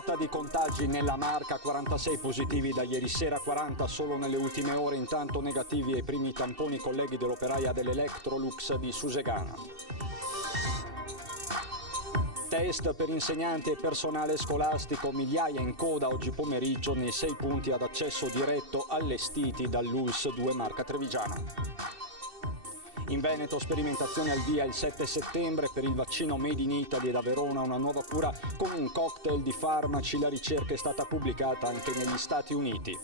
Scatenata di contagi nella Marca, 46 positivi da ieri sera, 40 solo nelle ultime ore, intanto negativi ai primi tamponi colleghi dell'operaia dell'Electrolux di Susegana. Test per insegnanti e personale scolastico, migliaia in coda oggi pomeriggio nei 6 punti ad accesso diretto allestiti dall'ULSS 2 Marca Trevigiana. In Veneto sperimentazione al via il 7 settembre per il vaccino Made in Italy da Verona, una nuova cura con un cocktail di farmaci, la ricerca è stata pubblicata anche negli Stati Uniti.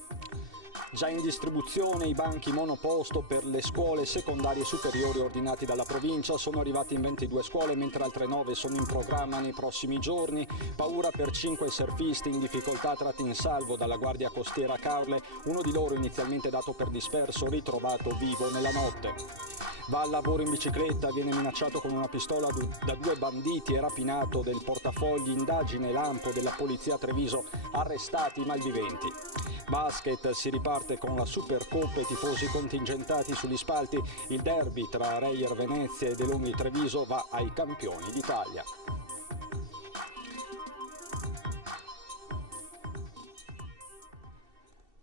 Già in distribuzione i banchi monoposto per le scuole secondarie superiori ordinati dalla provincia, sono arrivati in 22 scuole mentre altre 9 sono in programma nei prossimi giorni. Paura per 5 surfisti in difficoltà tratti in salvo dalla Guardia Costiera Carle, uno di loro inizialmente dato per disperso ritrovato vivo nella notte. Va al lavoro in bicicletta, viene minacciato con una pistola da 2 banditi e rapinato del portafogli, indagine lampo della polizia Treviso, arrestati i malviventi. Basket, si riparte con la Supercoppa e tifosi contingentati sugli spalti, il derby tra Reyer Venezia e De Longhi Treviso va ai campioni d'Italia.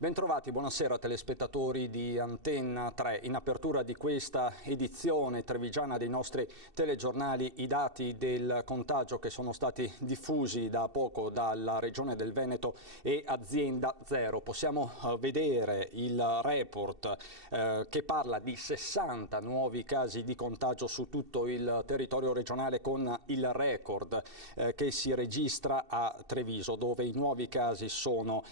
Bentrovati, buonasera telespettatori di Antenna 3. In apertura di questa edizione trevigiana dei nostri telegiornali i dati del contagio che sono stati diffusi da poco dalla Regione del Veneto e Azienda Zero. Possiamo vedere il report che parla di 60 nuovi casi di contagio su tutto il territorio regionale, con il record che si registra a Treviso, dove i nuovi casi sono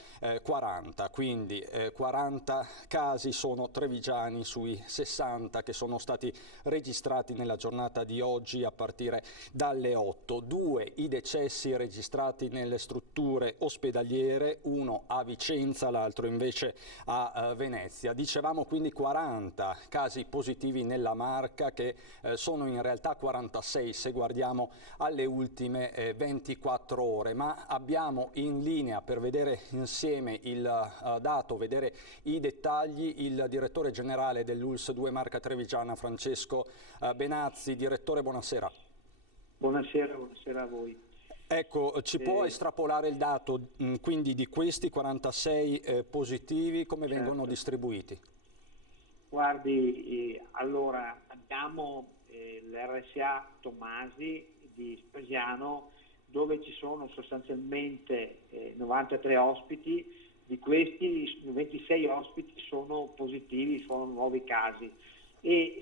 40. Quindi 40 casi sono trevigiani sui 60 che sono stati registrati nella giornata di oggi a partire dalle 8. 2 i decessi registrati nelle strutture ospedaliere, uno a Vicenza, l'altro invece a Venezia. Dicevamo quindi 40 casi positivi nella Marca, che sono in realtà 46 se guardiamo alle ultime 24 ore, ma abbiamo in linea per vedere insieme il dato, vedere i dettagli, il direttore generale dell'ULSS 2 Marca Trevigiana, Francesco Benazzi. Direttore, buonasera. Buonasera, buonasera a voi. Ecco, ci può estrapolare il dato quindi di questi 46 positivi, come vengono distribuiti? Guardi, allora abbiamo l'RSA Tommasi di Spesiano, dove ci sono sostanzialmente 93 ospiti. Di questi 26 ospiti sono positivi, sono nuovi casi e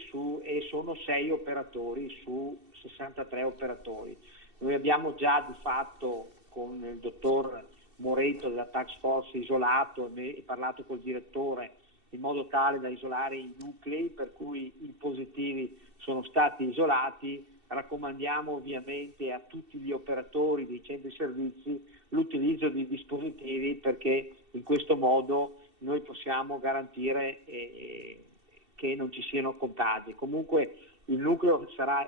sono 6 operatori su 63 operatori. Noi abbiamo già di fatto con il dottor Moreto della Task Force isolato e parlato col direttore in modo tale da isolare i nuclei, per cui i positivi sono stati isolati. Raccomandiamo ovviamente a tutti gli operatori dei centri servizi l'utilizzo di dispositivi, perché in questo modo noi possiamo garantire che non ci siano contagi. Comunque il nucleo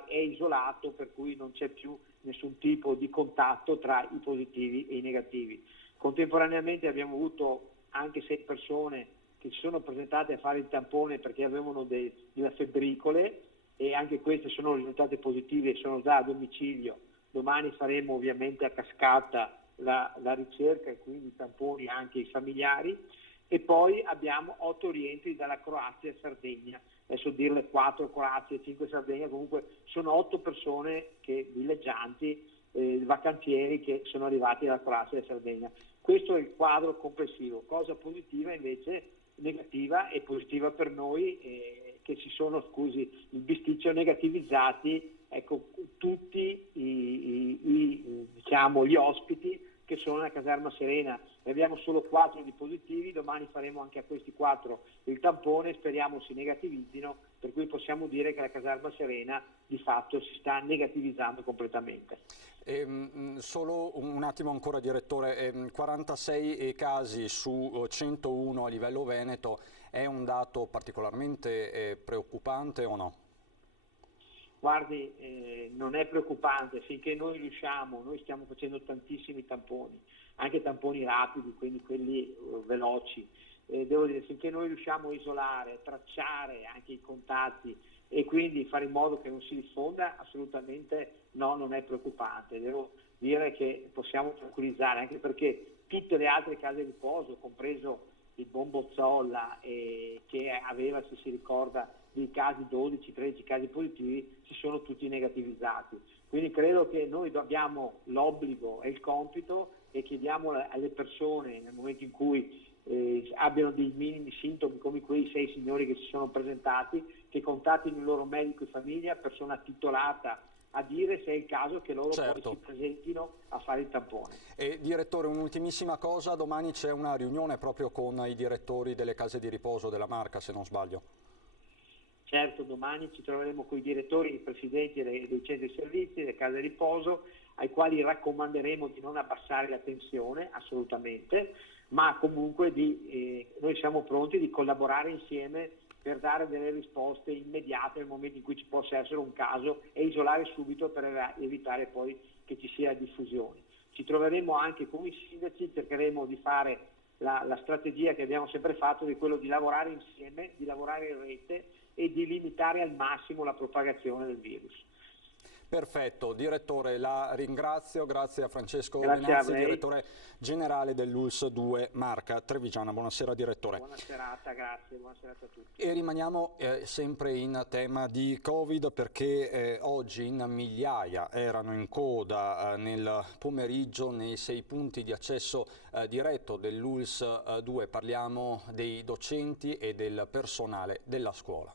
è isolato, per cui non c'è più nessun tipo di contatto tra i positivi e i negativi. Contemporaneamente abbiamo avuto anche 6 persone che si sono presentate a fare il tampone perché avevano delle febbricole, e anche queste sono risultate positive e sono già a domicilio. Domani faremo ovviamente a cascata la ricerca e quindi i tamponi anche ai familiari. E poi abbiamo 8 rientri dalla Croazia e Sardegna, adesso dirle 4 Croazia e 5 Sardegna, comunque sono 8 persone villeggianti, vacanzieri che sono arrivati dalla Croazia e Sardegna. Questo è il quadro complessivo. Cosa positiva invece, negativa e positiva per noi, che ci sono, il bisticcio, negativizzati, ecco, tutti diciamo, gli ospiti che sono nella caserma Serena. Ne abbiamo solo 4 di positivi, domani faremo anche a questi 4 il tampone, speriamo si negativizzino, per cui possiamo dire che la caserma Serena di fatto si sta negativizzando completamente. Solo un attimo ancora, direttore, 46 casi su 101 a livello Veneto è un dato particolarmente preoccupante o no? Guardi, non è preoccupante, finché noi riusciamo, noi stiamo facendo tantissimi tamponi, anche tamponi rapidi, quindi quelli veloci. Devo dire, finché noi riusciamo a isolare, tracciare anche i contatti e quindi fare in modo che non si diffonda, assolutamente no, non è preoccupante. dire che possiamo tranquillizzare, anche perché tutte le altre case di riposo, compreso il Bombozzolla, che aveva, se si ricorda, dei casi 12-13 casi positivi, si sono tutti negativizzati. Quindi credo che noi abbiamo l'obbligo e il compito, e chiediamo alle persone, nel momento in cui abbiano dei minimi sintomi come quei 6 signori che si sono presentati, che contattino il loro medico di famiglia, persona titolata a dire se è il caso che loro poi si presentino a fare il tampone. E direttore, un'ultimissima cosa, domani c'è una riunione proprio con i direttori delle case di riposo della Marca, se non sbaglio. Certo, domani ci troveremo con i direttori, i presidenti dei centri di servizi, delle case di riposo, ai quali raccomanderemo di non abbassare la tensione, assolutamente, ma comunque noi siamo pronti di collaborare insieme per dare delle risposte immediate nel momento in cui ci possa essere un caso e isolare subito per evitare poi che ci sia diffusione. Ci troveremo anche con i sindaci, cercheremo di fare la strategia che abbiamo sempre fatto, di quello di lavorare insieme, di lavorare in rete e di limitare al massimo la propagazione del virus. Perfetto, direttore, la ringrazio, grazie a Francesco Benazzi, direttore generale dell'ULSS 2 Marca Trevigiana. Buonasera direttore. Buona serata, grazie, buona serata a tutti. E rimaniamo sempre in tema di Covid, perché oggi in migliaia erano in coda nel pomeriggio nei 6 punti di accesso diretto dell'ULSS 2, parliamo dei docenti e del personale della scuola.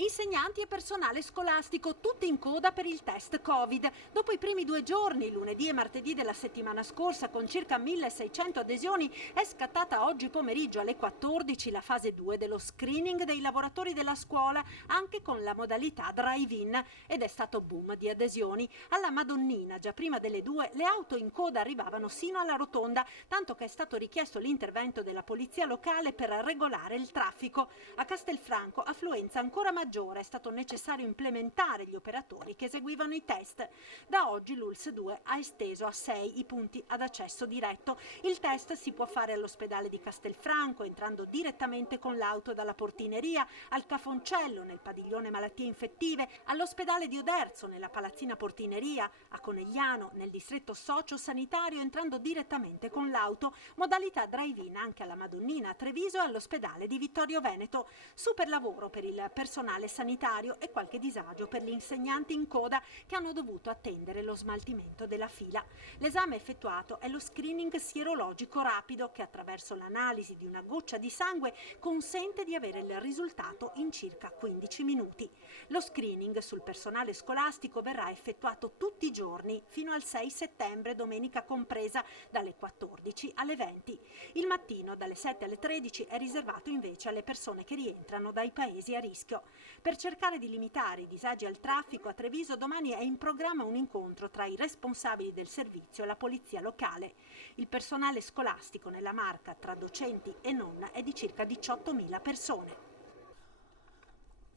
Insegnanti e personale scolastico tutti in coda per il test Covid. Dopo i primi 2 giorni, lunedì e martedì della settimana scorsa, con circa 1600 adesioni, è scattata oggi pomeriggio alle 14 la fase 2 dello screening dei lavoratori della scuola, anche con la modalità drive-in, ed è stato boom di adesioni. Alla Madonnina, già prima delle 2, le auto in coda arrivavano sino alla rotonda, tanto che è stato richiesto l'intervento della polizia locale per regolare il traffico. A Castelfranco, affluenza ancora maggiore, è stato necessario implementare gli operatori che eseguivano i test. Da oggi l'ULSS 2 ha esteso a 6 i punti ad accesso diretto. Il test si può fare all'ospedale di Castelfranco, entrando direttamente con l'auto dalla portineria, al Cafoncello nel padiglione malattie infettive, all'ospedale di Oderzo nella palazzina portineria, a Conegliano nel distretto socio-sanitario entrando direttamente con l'auto, modalità drive-in anche alla Madonnina a Treviso e all'ospedale di Vittorio Veneto. Super lavoro per il personale sanitario e qualche disagio per gli insegnanti in coda che hanno dovuto attendere lo smaltimento della fila. L'esame effettuato è lo screening sierologico rapido che, attraverso l'analisi di una goccia di sangue, consente di avere il risultato in circa 15 minuti. Lo screening sul personale scolastico verrà effettuato tutti i giorni fino al 6 settembre, domenica compresa, dalle 14 alle 20. Il mattino dalle 7 alle 13 è riservato invece alle persone che rientrano dai paesi a rischio. Per cercare di limitare i disagi al traffico a Treviso, domani è in programma un incontro tra i responsabili del servizio e la polizia locale. Il personale scolastico nella Marca, tra docenti e non, è di circa 18.000 persone.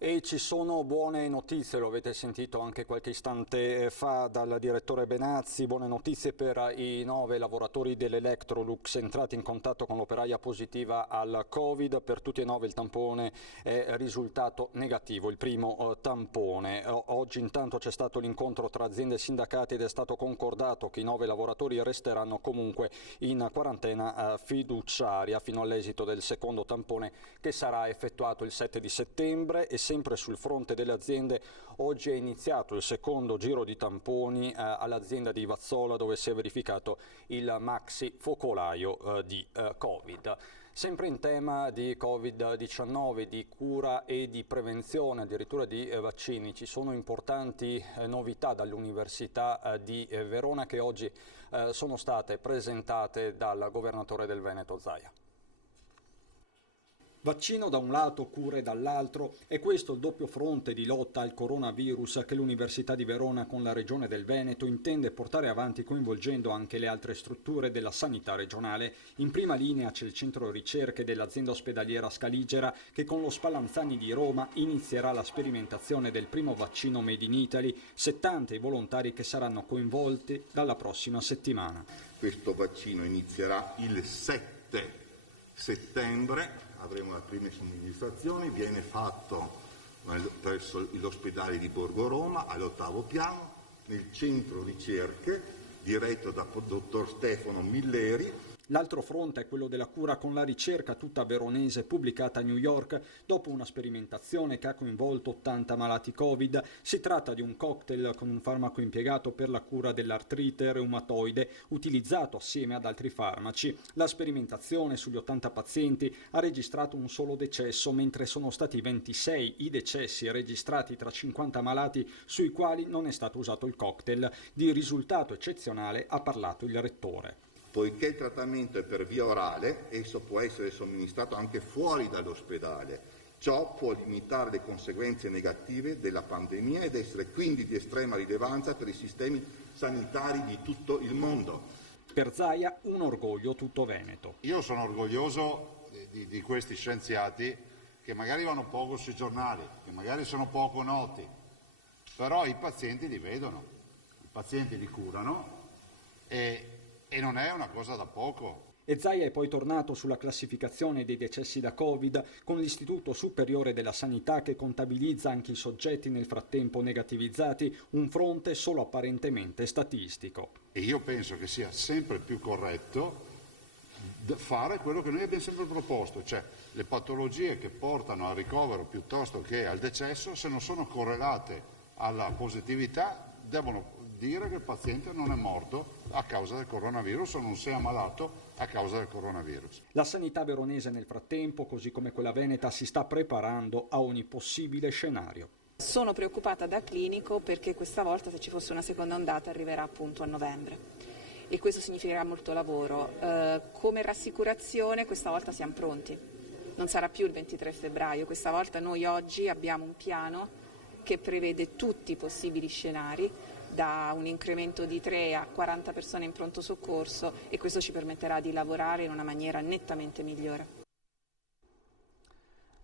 E ci sono buone notizie, lo avete sentito anche qualche istante fa dal direttore Benazzi, buone notizie per i 9 lavoratori dell'Electrolux entrati in contatto con l'operaia positiva al Covid. Per tutti e 9 il tampone è risultato negativo, il primo tampone. Oggi intanto c'è stato l'incontro tra aziende e sindacati ed è stato concordato che i 9 lavoratori resteranno comunque in quarantena fiduciaria fino all'esito del secondo tampone che sarà effettuato il 7 di settembre. E sempre sul fronte delle aziende, oggi è iniziato il secondo giro di tamponi all'azienda di Vazzola, dove si è verificato il maxi focolaio di Covid. Sempre in tema di Covid-19, di cura e di prevenzione, addirittura di vaccini, ci sono importanti novità dall'Università di Verona che oggi sono state presentate dal governatore del Veneto Zaia. Vaccino da un lato, cure dall'altro, è questo il doppio fronte di lotta al coronavirus che l'Università di Verona con la Regione del Veneto intende portare avanti coinvolgendo anche le altre strutture della sanità regionale. In prima linea c'è il centro ricerche dell'azienda ospedaliera Scaligera che con lo Spallanzani di Roma inizierà la sperimentazione del primo vaccino Made in Italy, 70 i volontari che saranno coinvolti dalla prossima settimana. Questo vaccino inizierà il 7 settembre. Avremo le prime somministrazioni, viene fatto presso l'ospedale di Borgo Roma all'8° piano, nel centro ricerche diretto da dottor Stefano Milleri. L'altro fronte è quello della cura con la ricerca tutta veronese pubblicata a New York dopo una sperimentazione che ha coinvolto 80 malati Covid. Si tratta di un cocktail con un farmaco impiegato per la cura dell'artrite reumatoide utilizzato assieme ad altri farmaci. La sperimentazione sugli 80 pazienti ha registrato un solo decesso, mentre sono stati 26 i decessi registrati tra 50 malati sui quali non è stato usato il cocktail. Di risultato eccezionale ha parlato il rettore. Poiché il trattamento è per via orale, esso può essere somministrato anche fuori dall'ospedale. Ciò può limitare le conseguenze negative della pandemia ed essere quindi di estrema rilevanza per i sistemi sanitari di tutto il mondo. Per Zaia un orgoglio tutto veneto. Io sono orgoglioso di questi scienziati che magari vanno poco sui giornali, che magari sono poco noti, però i pazienti li vedono, i pazienti li curano e non è una cosa da poco. E Zaia è poi tornato sulla classificazione dei decessi da Covid con l'Istituto Superiore della Sanità che contabilizza anche i soggetti nel frattempo negativizzati, un fronte solo apparentemente statistico. E io penso che sia sempre più corretto fare quello che noi abbiamo sempre proposto, cioè le patologie che portano al ricovero piuttosto che al decesso, se non sono correlate alla positività, devono dire che il paziente non è morto a causa del coronavirus o non si è ammalato a causa del coronavirus. La sanità veronese nel frattempo, così come quella veneta, si sta preparando a ogni possibile scenario. Sono preoccupata da clinico perché questa volta, se ci fosse una seconda ondata, arriverà appunto a novembre e questo significherà molto lavoro. Come rassicurazione questa volta siamo pronti, non sarà più il 23 febbraio, questa volta noi oggi abbiamo un piano che prevede tutti i possibili scenari, da un incremento di 3 a 40 persone in pronto soccorso, e questo ci permetterà di lavorare in una maniera nettamente migliore.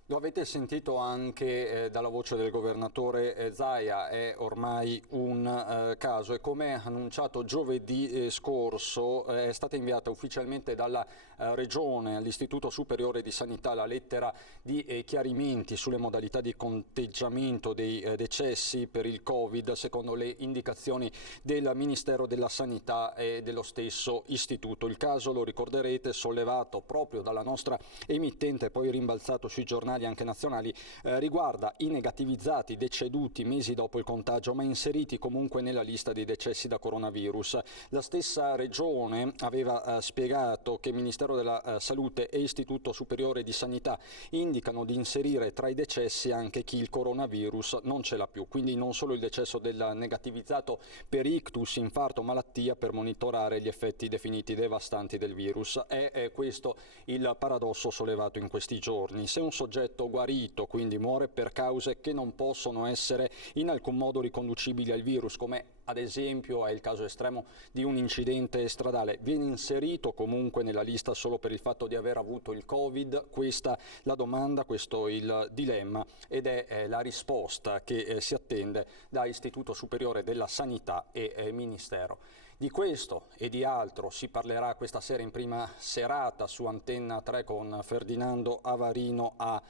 Lo avete sentito anche dalla voce del governatore Zaia, è ormai un caso e come annunciato giovedì scorso è stata inviata ufficialmente dalla Regione all'Istituto Superiore di Sanità la lettera di chiarimenti sulle modalità di conteggiamento dei decessi per il Covid secondo le indicazioni del Ministero della Sanità e dello stesso istituto. Il caso, lo ricorderete, sollevato proprio dalla nostra emittente, poi rimbalzato sui giornali anche nazionali, riguarda i negativizzati deceduti mesi dopo il contagio ma inseriti comunque nella lista dei decessi da coronavirus. La stessa Regione aveva spiegato che Ministero della Salute e Istituto Superiore di Sanità indicano di inserire tra i decessi anche chi il coronavirus non ce l'ha più, quindi non solo il decesso del negativizzato per ictus, infarto, malattia, per monitorare gli effetti definiti devastanti del virus. È questo il paradosso sollevato in questi giorni. Se un soggetto guarito quindi muore per cause che non possono essere in alcun modo riconducibili al virus, come ad esempio è il caso estremo di un incidente stradale, viene inserito comunque nella lista solo per il fatto di aver avuto il Covid? Questa la domanda, questo il dilemma, ed è la risposta che si attende da Istituto Superiore della Sanità e Ministero. Di questo e di altro si parlerà questa sera in prima serata su Antenna 3 con Ferdinando Avarino a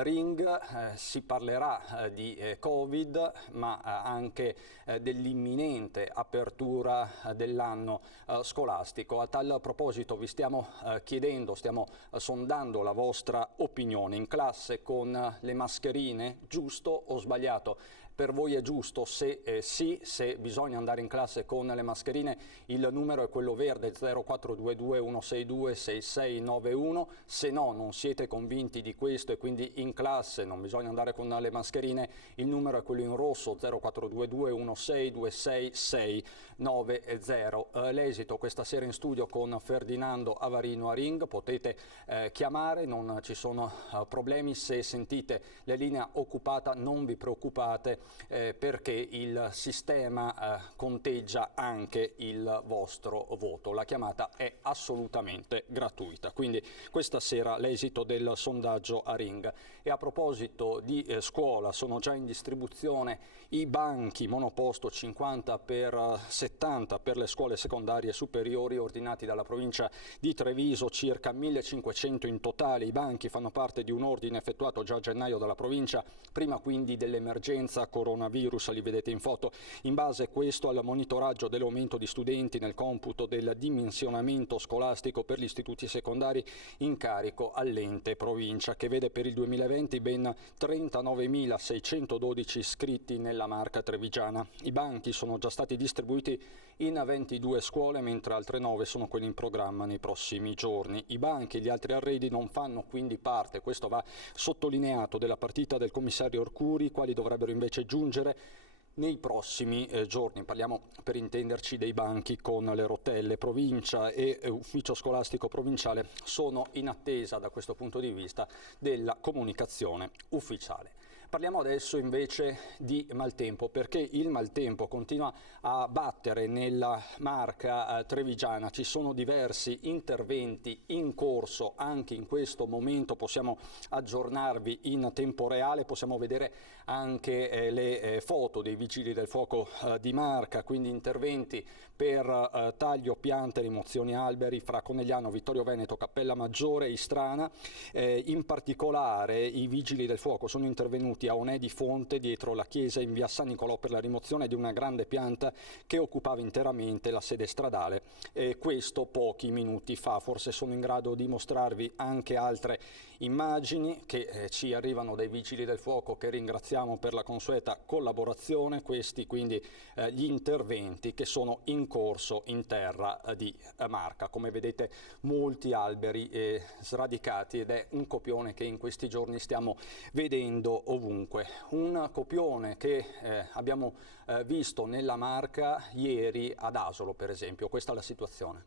Ring. Si parlerà di Covid ma anche dell'imminente apertura dell'anno scolastico. A tal proposito vi stiamo chiedendo, stiamo sondando la vostra opinione. In classe con le mascherine, giusto o sbagliato? Per voi è giusto? Se sì, se bisogna andare in classe con le mascherine, il numero è quello verde 0422 162 6691. Se no, non siete convinti di questo e quindi in classe non bisogna andare con le mascherine, il numero è quello in rosso 0422 162 6690. L'esito questa sera in studio con Ferdinando Avarino a Ring. Potete chiamare, non ci sono problemi. Se sentite la linea occupata non vi preoccupate, perché il sistema conteggia anche il vostro voto. La chiamata è assolutamente gratuita, quindi questa sera l'esito del sondaggio a Ring. E a proposito di scuola, sono già in distribuzione i banchi monoposto 50 per 70 70 per le scuole secondarie superiori ordinati dalla provincia di Treviso, circa 1500 in totale. I banchi fanno parte di un ordine effettuato già a gennaio dalla provincia, prima quindi dell'emergenza coronavirus, li vedete in foto. In base a questo al monitoraggio dell'aumento di studenti nel computo del dimensionamento scolastico per gli istituti secondari in carico all'ente provincia, che vede per il 2020 ben 39.612 iscritti nella Marca trevigiana. I banchi sono già stati distribuiti in 22 scuole, mentre altre 9 sono quelli in programma nei prossimi giorni. I banchi e gli altri arredi non fanno quindi parte, questo va sottolineato, della partita del commissario Arcuri, i quali dovrebbero invece giungere nei prossimi giorni. Parliamo, per intenderci, dei banchi con le rotelle. Provincia e ufficio scolastico provinciale sono in attesa da questo punto di vista della comunicazione ufficiale. Parliamo adesso invece di maltempo, perché il maltempo continua a battere nella Marca trevigiana. Ci sono diversi interventi in corso anche in questo momento, possiamo aggiornarvi in tempo reale, possiamo vedere anche le foto dei vigili del fuoco di Marca, quindi interventi per taglio piante, rimozioni alberi fra Conegliano, Vittorio Veneto, Cappella Maggiore e Istrana. In particolare i vigili del fuoco sono intervenuti a Onè di Fonte, dietro la chiesa in via San Nicolò, per la rimozione di una grande pianta che occupava interamente la sede stradale. Questo pochi minuti fa. Forse sono in grado di mostrarvi anche altre immagini che ci arrivano dai vigili del fuoco, che ringraziamo per la consueta collaborazione. Questi quindi gli interventi che sono in corso in terra di Marca. Come vedete, molti alberi sradicati, ed è un copione che in questi giorni stiamo vedendo ovunque. Un copione che abbiamo visto nella Marca ieri ad Asolo, per esempio. Questa è la situazione.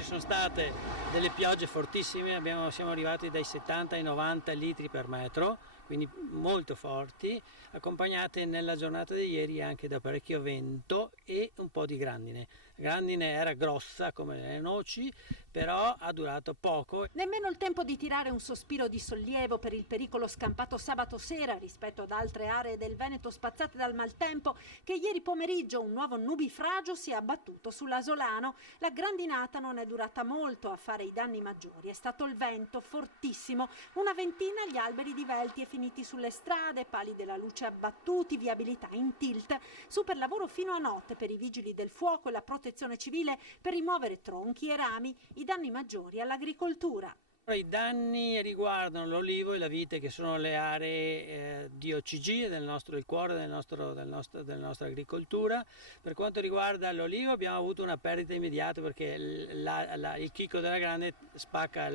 Sono state delle piogge fortissime, siamo arrivati dai 70 ai 90 litri per metro, quindi molto forti, accompagnate nella giornata di ieri anche da parecchio vento e un po' di grandine. La grandine era grossa come le noci, però ha durato poco. Nemmeno il tempo di tirare un sospiro di sollievo per il pericolo scampato sabato sera rispetto ad altre aree del Veneto spazzate dal maltempo, che ieri pomeriggio un nuovo nubifragio si è abbattuto sull'Asolano. La grandinata non è durata molto a fare i danni maggiori, è stato il vento fortissimo, una ventina gli alberi divelti e finiti sulle strade, pali della luce abbattuti, viabilità in tilt. Super lavoro fino a notte per i vigili del fuoco e la protezione civile per rimuovere tronchi e rami. I danni maggiori all'agricoltura. I danni riguardano l'olivo e la vite, che sono le aree di OCG, il cuore della nostra agricoltura. Per quanto riguarda l'olivo abbiamo avuto una perdita immediata, perché il chicco della grande spacca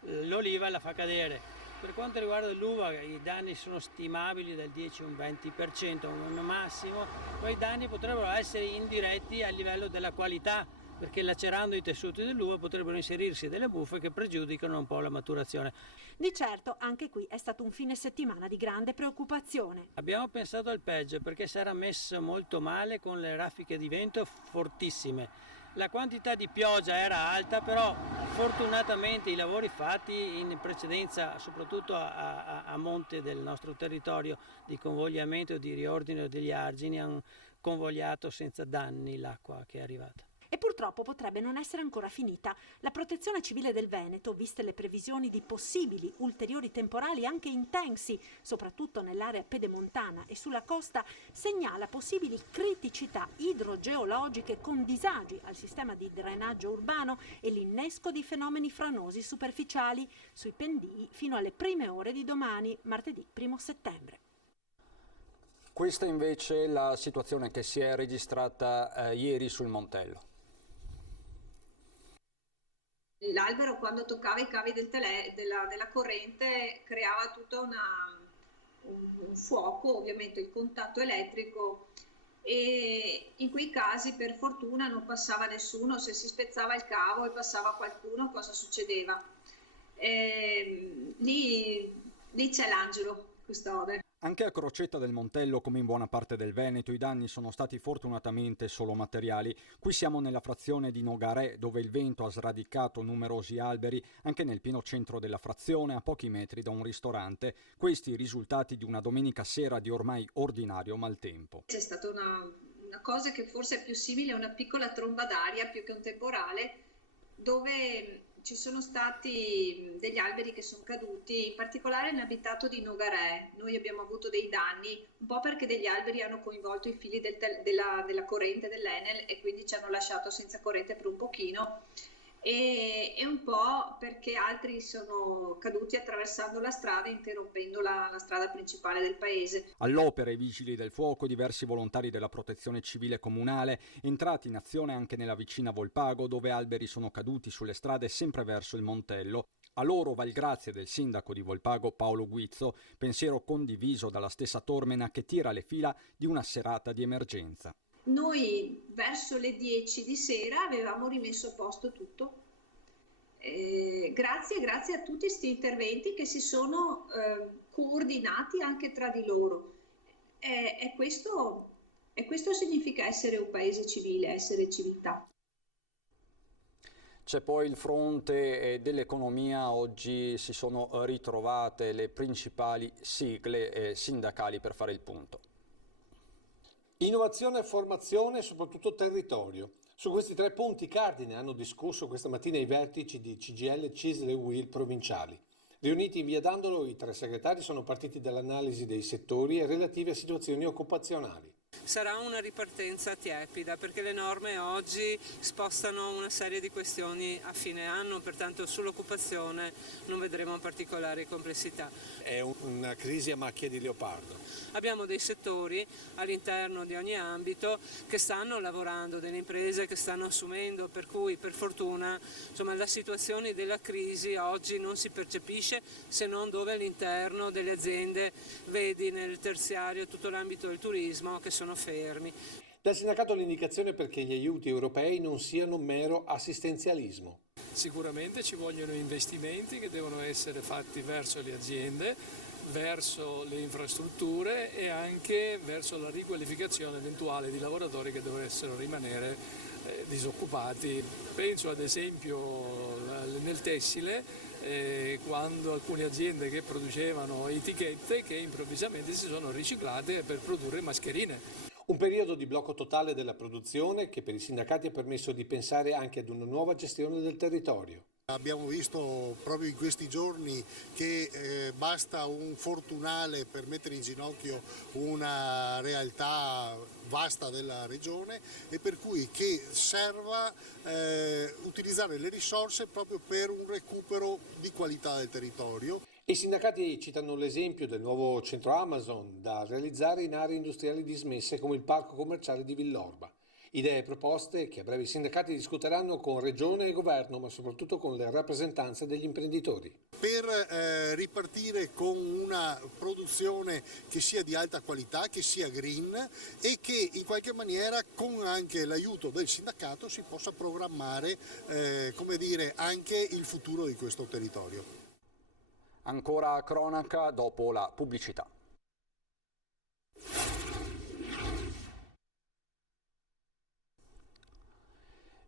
l'oliva e la fa cadere. Per quanto riguarda l'uva i danni sono stimabili dal 10 a un 20%, un massimo. Poi i danni potrebbero essere indiretti a livello della qualità, perché lacerando i tessuti dell'uva potrebbero inserirsi delle buffe che pregiudicano un po' la maturazione. Di certo anche qui è stato un fine settimana di grande preoccupazione. Abbiamo pensato al peggio, perché si era messo molto male con le raffiche di vento fortissime. La quantità di pioggia era alta, però fortunatamente i lavori fatti in precedenza, soprattutto a monte del nostro territorio, di convogliamento e di riordine degli argini, hanno convogliato senza danni l'acqua che è arrivata. E purtroppo potrebbe non essere ancora finita. La Protezione Civile del Veneto, viste le previsioni di possibili ulteriori temporali anche intensi, soprattutto nell'area pedemontana e sulla costa, segnala possibili criticità idrogeologiche con disagi al sistema di drenaggio urbano e l'innesco di fenomeni franosi superficiali sui pendii fino alle prime ore di domani, martedì 1 settembre. Questa invece è la situazione che si è registrata ieri sul Montello. L'albero, quando toccava i cavi della corrente, creava tutto un fuoco, ovviamente il contatto elettrico, e in quei casi per fortuna non passava nessuno. Se si spezzava il cavo e passava qualcuno, cosa succedeva? Lì c'è l'angelo custode. Anche a Crocetta del Montello, come in buona parte del Veneto, i danni sono stati fortunatamente solo materiali. Qui siamo nella frazione di Nogaré, dove il vento ha sradicato numerosi alberi, anche nel pieno centro della frazione, a pochi metri da un ristorante. Questi i risultati di una domenica sera di ormai ordinario maltempo. C'è stata una cosa che forse è più simile a una piccola tromba d'aria più che un temporale, dove ci sono stati degli alberi che sono caduti, in particolare nell'abitato di Nogaré. Noi abbiamo avuto dei danni, un po' perché degli alberi hanno coinvolto i fili della corrente dell'Enel e quindi ci hanno lasciato senza corrente per un pochino, e un po' perché altri sono caduti attraversando la strada, interrompendo la strada principale del paese. All'opera i vigili del fuoco, diversi volontari della protezione civile comunale, entrati in azione anche nella vicina Volpago, dove alberi sono caduti sulle strade sempre verso il Montello. A loro va il grazie del sindaco di Volpago Paolo Guizzo, pensiero condiviso dalla stessa Tormena che tira le fila di una serata di emergenza. Noi verso le 10 di sera avevamo rimesso a posto tutto, grazie a tutti questi interventi che si sono coordinati anche tra di loro. E questo significa essere un paese civile, essere civiltà. C'è poi il fronte dell'economia. Oggi si sono ritrovate le principali sigle sindacali per fare il punto. Innovazione, formazione e soprattutto territorio. Su questi 3 punti cardine hanno discusso questa mattina i vertici di CGIL, CISL e UIL provinciali. Riuniti in via Dandolo, i 3 segretari sono partiti dall'analisi dei settori e relative a situazioni occupazionali. Sarà una ripartenza tiepida perché le norme oggi spostano una serie di questioni a fine anno, pertanto sull'occupazione non vedremo particolari complessità. È una crisi a macchia di leopardo. Abbiamo dei settori all'interno di ogni ambito che stanno lavorando, delle imprese che stanno assumendo, per cui per fortuna la situazione della crisi oggi non si percepisce se non dove all'interno delle aziende, vedi nel terziario tutto l'ambito del turismo, che sono fermi. Dal sindacato l'indicazione perché gli aiuti europei non siano mero assistenzialismo. Sicuramente ci vogliono investimenti che devono essere fatti verso le aziende, verso le infrastrutture e anche verso la riqualificazione eventuale di lavoratori che dovessero rimanere disoccupati. Penso ad esempio nel tessile, quando alcune aziende che producevano etichette che improvvisamente si sono riciclate per produrre mascherine. Un periodo di blocco totale della produzione che per i sindacati ha permesso di pensare anche ad una nuova gestione del territorio. Abbiamo visto proprio in questi giorni che basta un fortunale per mettere in ginocchio una realtà vasta della regione, e per cui che serva utilizzare le risorse proprio per un recupero di qualità del territorio. I sindacati citano l'esempio del nuovo centro Amazon da realizzare in aree industriali dismesse come il parco commerciale di Villorba. Idee e proposte che a breve i sindacati discuteranno con Regione e Governo, ma soprattutto con le rappresentanze degli imprenditori. Per ripartire con una produzione che sia di alta qualità, che sia green e che in qualche maniera con anche l'aiuto del sindacato si possa programmare anche il futuro di questo territorio. Ancora cronaca dopo la pubblicità.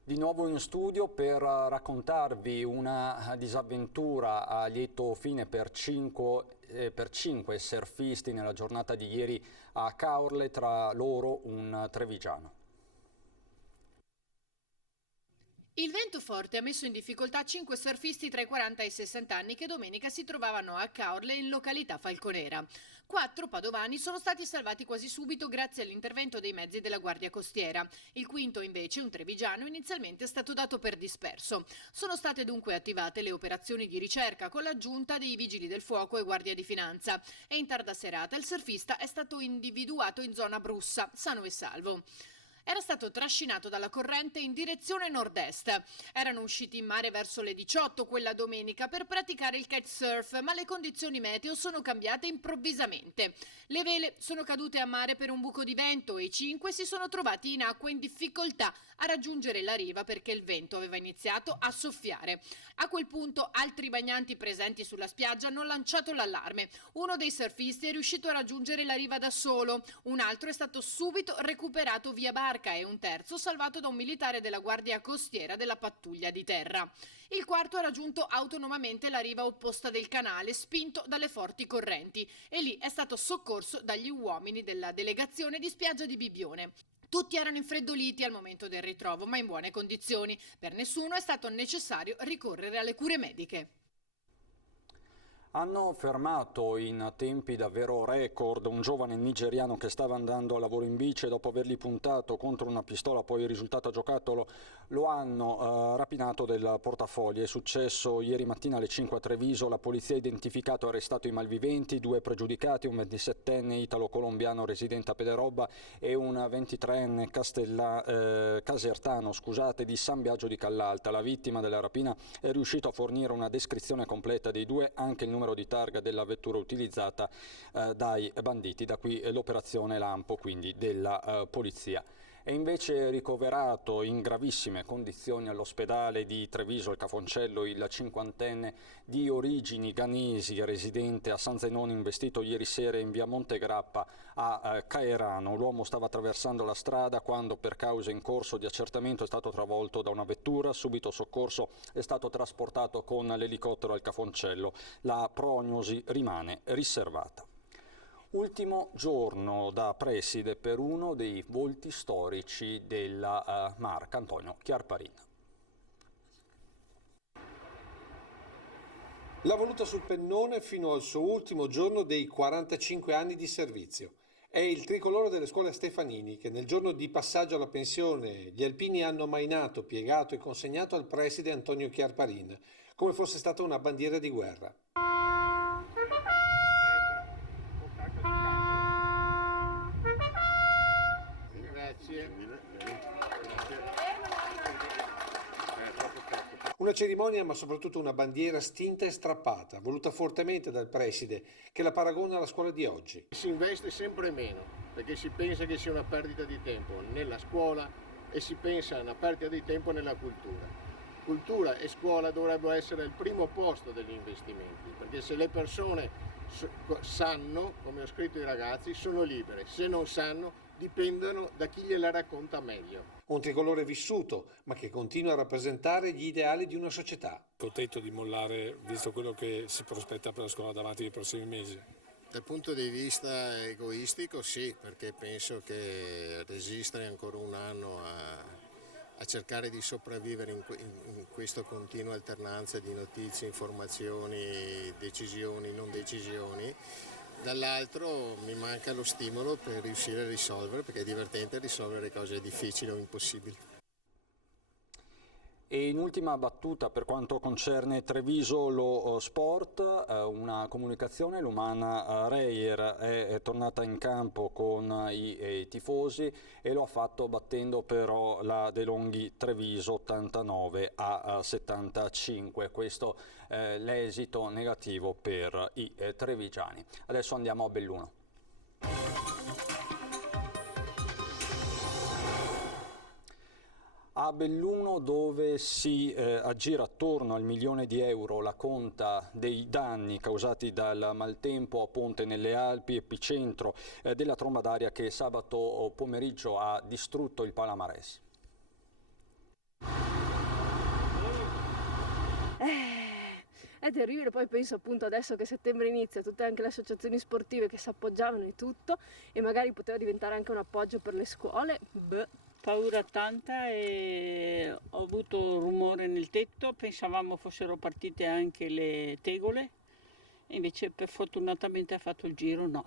Di nuovo in studio per raccontarvi una disavventura a lieto fine per cinque surfisti nella giornata di ieri a Caorle, tra loro un trevigiano. Il vento forte ha messo in difficoltà 5 surfisti tra i 40 e i 60 anni che domenica si trovavano a Caorle in località Falconera. 4 padovani sono stati salvati quasi subito grazie all'intervento dei mezzi della Guardia Costiera. Il quinto invece, un trevigiano, inizialmente è stato dato per disperso. Sono state dunque attivate le operazioni di ricerca con l'aggiunta dei vigili del fuoco e Guardia di Finanza e in tarda serata il surfista è stato individuato in zona Brussa, sano e salvo. era stato trascinato dalla corrente in direzione nord-est. Erano usciti in mare verso le 18 quella domenica per praticare il kitesurf, ma le condizioni meteo sono cambiate improvvisamente. Le vele sono cadute a mare per un buco di vento e i 5 si sono trovati in acqua in difficoltà a raggiungere la riva perché il vento aveva iniziato a soffiare. A quel punto altri bagnanti presenti sulla spiaggia hanno lanciato l'allarme. Uno dei surfisti è riuscito a raggiungere la riva da solo, un altro è stato subito recuperato via barca e un terzo salvato da un militare della Guardia Costiera della pattuglia di terra. Il quarto ha raggiunto autonomamente la riva opposta del canale, spinto dalle forti correnti, e lì è stato soccorso dagli uomini della delegazione di spiaggia di Bibbione. Tutti erano infreddoliti al momento del ritrovo, ma in buone condizioni. Per nessuno è stato necessario ricorrere alle cure mediche. Hanno fermato in tempi davvero record un giovane nigeriano che stava andando a lavoro in bici e dopo avergli puntato contro una pistola poi risultato giocattolo lo hanno rapinato del portafoglio. È successo ieri mattina alle 5 a Treviso. La polizia ha identificato e arrestato i malviventi, 2 pregiudicati, un 27enne italo-colombiano residente a Pederobba e un 23enne casertano di San Biagio di Callalta. La vittima della rapina è riuscito a fornire una descrizione completa dei due, anche il numero di targa della vettura utilizzata dai banditi, da qui l'operazione lampo quindi della polizia. È invece ricoverato in gravissime condizioni all'ospedale di Treviso il Cafoncello il 50enne di origini ghanesi residente a San Zenone, investito ieri sera in via Montegrappa a Caerano. L'uomo stava attraversando la strada quando per cause in corso di accertamento è stato travolto da una vettura. Subito soccorso, è stato trasportato con l'elicottero al Cafoncello. La prognosi rimane riservata. Ultimo giorno da preside per uno dei volti storici della Marca, Antonio Chiarparin. L'ha voluta sul pennone fino al suo ultimo giorno dei 45 anni di servizio. È il tricolore delle scuole Stefanini che nel giorno di passaggio alla pensione gli alpini hanno mainato, piegato e consegnato al preside Antonio Chiarparin, come fosse stata una bandiera di guerra. Una cerimonia, ma soprattutto una bandiera stinta e strappata, voluta fortemente dal preside, che la paragona alla scuola di oggi. Si investe sempre meno, perché si pensa che sia una perdita di tempo nella scuola e si pensa a una perdita di tempo nella cultura. Cultura e scuola dovrebbero essere al primo posto degli investimenti, perché se le persone sanno, come ho scritto ai ragazzi, sono libere, se non sanno dipendono da chi gliela racconta meglio. Un tricolore vissuto, ma che continua a rappresentare gli ideali di una società. Contento di mollare, visto quello che si prospetta per la scuola davanti nei prossimi mesi. Dal punto di vista egoistico sì, perché penso che resistere ancora un anno a cercare di sopravvivere in questa continua alternanza di notizie, informazioni, decisioni, non decisioni. Dall'altro mi manca lo stimolo per riuscire a risolvere, perché è divertente risolvere cose difficili o impossibili. E in ultima battuta per quanto concerne Treviso lo sport, una comunicazione, l'Umana Reyer è tornata in campo con i tifosi e lo ha fatto battendo però la De Longhi Treviso 89-75, questo l'esito negativo per i trevigiani. Adesso andiamo a Belluno. A Belluno, dove si aggira attorno al €1.000.000 la conta dei danni causati dal maltempo a Ponte nelle Alpi, epicentro della tromba d'aria che sabato pomeriggio ha distrutto il Palamares. È terribile, poi penso appunto adesso che settembre inizia, tutte anche le associazioni sportive che si appoggiavano e tutto, e magari poteva diventare anche un appoggio per le scuole. Paura tanta e ho avuto rumore nel tetto, pensavamo fossero partite anche le tegole, e invece fortunatamente ha fatto il giro, no.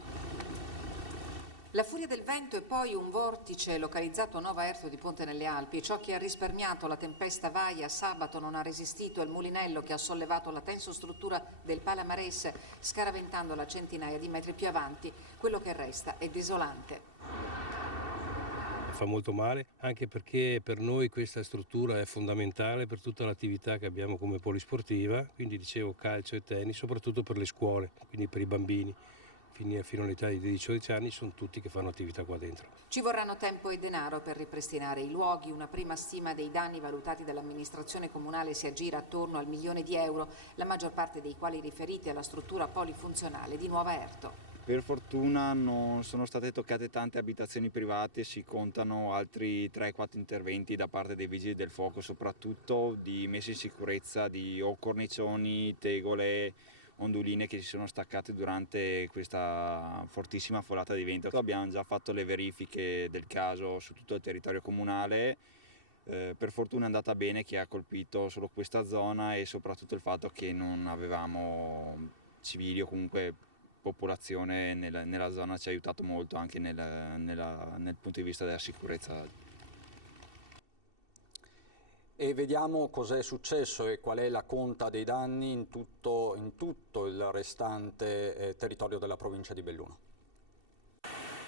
La furia del vento e poi un vortice localizzato a Nova Erto di Ponte nelle Alpi. Ciò che ha risparmiato la tempesta Vaia sabato non ha resistito al mulinello che ha sollevato la tensostruttura del Palamares, scaraventandola centinaia di metri più avanti. Quello che resta è desolante. fa molto male, anche perché per noi questa struttura è fondamentale per tutta l'attività che abbiamo come polisportiva, quindi dicevo calcio e tennis, soprattutto per le scuole, quindi per i bambini. Fino all'età di 12 anni sono tutti che fanno attività qua dentro. Ci vorranno tempo e denaro per ripristinare i luoghi. Una prima stima dei danni valutati dall'amministrazione comunale si aggira attorno al €1.000.000, la maggior parte dei quali riferiti alla struttura polifunzionale di Nuova Erto. Per fortuna non sono state toccate tante abitazioni private, si contano altri 3-4 interventi da parte dei vigili del fuoco, soprattutto di messa in sicurezza di cornicioni, tegole, onduline che si sono staccate durante questa fortissima folata di vento. Abbiamo già fatto le verifiche del caso su tutto il territorio comunale, per fortuna è andata bene che ha colpito solo questa zona e soprattutto il fatto che non avevamo civili o comunque popolazione nella zona ci ha aiutato molto anche nel punto di vista della sicurezza. E vediamo cos'è successo e qual è la conta dei danni in tutto il restante territorio della provincia di Belluno.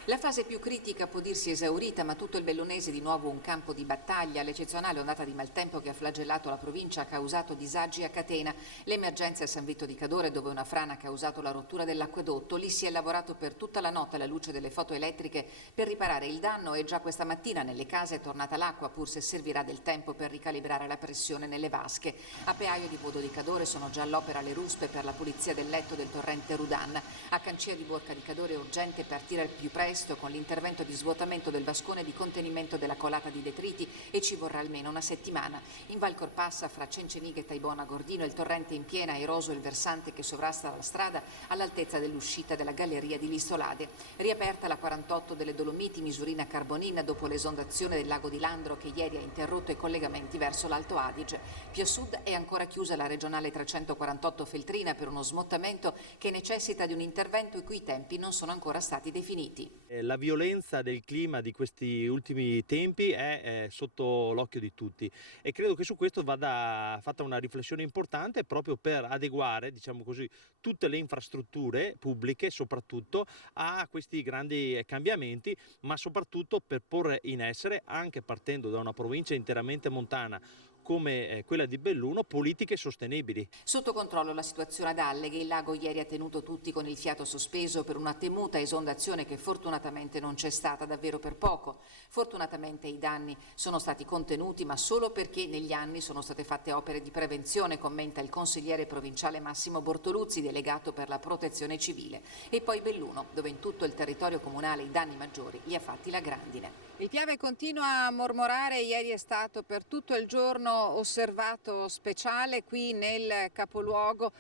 La fase più critica può dirsi esaurita, ma tutto il bellunese di nuovo un campo di battaglia. L'eccezionale ondata di maltempo che ha flagellato la provincia ha causato disagi a catena. L'emergenza a San Vito di Cadore, dove una frana ha causato la rottura dell'acquedotto. Lì si è lavorato per tutta la notte alla luce delle foto elettriche per riparare il danno e già questa mattina nelle case è tornata l'acqua, pur se servirà del tempo per ricalibrare la pressione nelle vasche. A Peaio di Bodo di Cadore sono già all'opera le ruspe per la pulizia del letto del torrente Rudan. A Cancia di Borca di Cadore è urgente partire al più presto con l'intervento di svuotamento del vascone e di contenimento della colata di detriti e ci vorrà almeno una settimana. In Val Corpassa, fra Cenceniga e Taibona Gordino, il torrente in piena ha eroso il versante che sovrasta la strada all'altezza dell'uscita della galleria di Listolade. Riaperta la 48 delle Dolomiti, Misurina Carbonina, dopo l'esondazione del lago di Landro che ieri ha interrotto i collegamenti verso l'Alto Adige. Più a sud è ancora chiusa la regionale 348 Feltrina per uno smottamento che necessita di un intervento i cui tempi non sono ancora stati definiti. La violenza del clima di questi ultimi tempi è sotto l'occhio di tutti e credo che su questo vada fatta una riflessione importante proprio per adeguare, diciamo così, tutte le infrastrutture pubbliche soprattutto a questi grandi cambiamenti, ma soprattutto per porre in essere, anche partendo da una provincia interamente montana come quella di Belluno, politiche sostenibili. Sotto controllo la situazione ad Alleghe, il lago ieri ha tenuto tutti con il fiato sospeso per una temuta esondazione che fortunatamente non c'è stata, davvero per poco. Fortunatamente i danni sono stati contenuti, ma solo perché negli anni sono state fatte opere di prevenzione, commenta il consigliere provinciale Massimo Bortoluzzi, delegato per la protezione civile. E poi Belluno, dove in tutto il territorio comunale i danni maggiori li ha fatti la grandine. Il Piave continua a mormorare, ieri è stato per tutto il giorno osservato speciale qui nel capoluogo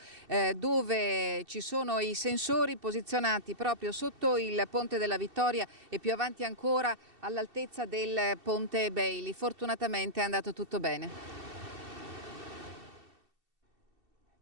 dove ci sono i sensori posizionati proprio sotto il Ponte della Vittoria e più avanti ancora all'altezza del Ponte Bailey. Fortunatamente è andato tutto bene.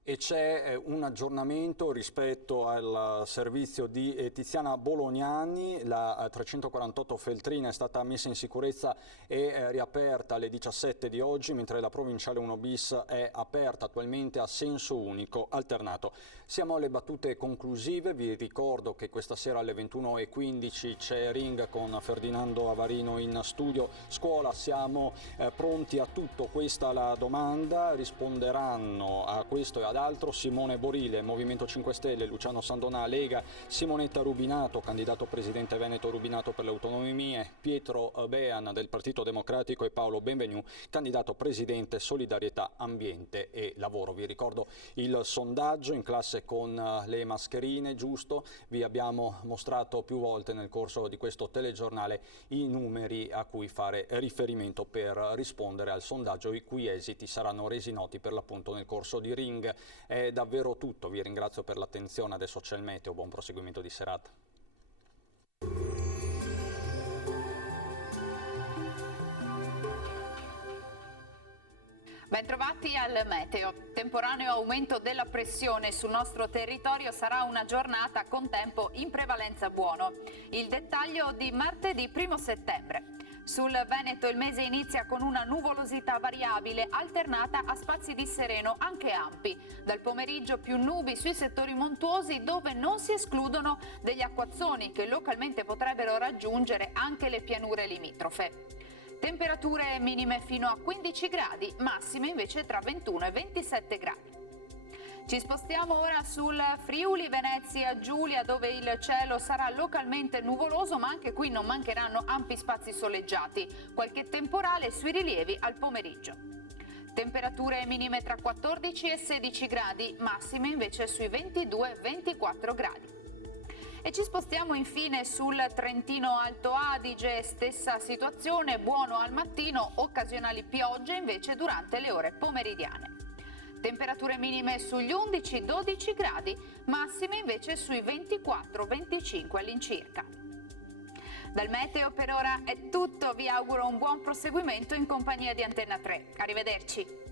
E c'è un aggiornamento rispetto al servizio di Tiziana Bolognani. La 348 Feltrina è stata messa in sicurezza e riaperta alle 17 di oggi, mentre la provinciale 1 bis è aperta attualmente a senso unico alternato. Siamo alle battute conclusive, vi ricordo che questa sera alle 21:15 c'è Ring con Ferdinando Avarino in studio. Scuola, siamo pronti a tutto? Questa è la domanda, risponderanno a questo e ad altro Simone Borile, Movimento 5 Stelle, Luciano Sandonà, Lega, Simonetta Rubinato, candidato presidente Veneto Rubinato per le autonomie, Pietro Bean del Partito Democratico e Paolo Benvenu, candidato presidente Solidarietà, Ambiente e Lavoro. Vi ricordo il sondaggio in classe con le mascherine, giusto? Vi abbiamo mostrato più volte nel corso di questo telegiornale i numeri a cui fare riferimento per rispondere al sondaggio, i cui esiti saranno resi noti per l'appunto nel corso di Ring. È davvero tutto, vi ringrazio per l'attenzione, adesso c'è il meteo, buon proseguimento di serata. Bentrovati al meteo. Temporaneo aumento della pressione sul nostro territorio, sarà una giornata con tempo in prevalenza buono. Il dettaglio di martedì 1 settembre. Sul Veneto il mese inizia con una nuvolosità variabile alternata a spazi di sereno anche ampi. Dal pomeriggio più nubi sui settori montuosi dove non si escludono degli acquazzoni che localmente potrebbero raggiungere anche le pianure limitrofe. Temperature minime fino a 15 gradi, massime invece tra 21 e 27 gradi. Ci spostiamo ora sul Friuli Venezia Giulia, dove il cielo sarà localmente nuvoloso, ma anche qui non mancheranno ampi spazi soleggiati, qualche temporale sui rilievi al pomeriggio. Temperature minime tra 14 e 16 gradi, massime invece sui 22-24 gradi. E ci spostiamo infine sul Trentino Alto Adige, stessa situazione, buono al mattino, occasionali piogge invece durante le ore pomeridiane. Temperature minime sugli 11-12 gradi, massime invece sui 24-25 all'incirca. Dal meteo per ora è tutto, vi auguro un buon proseguimento in compagnia di Antenna 3. Arrivederci.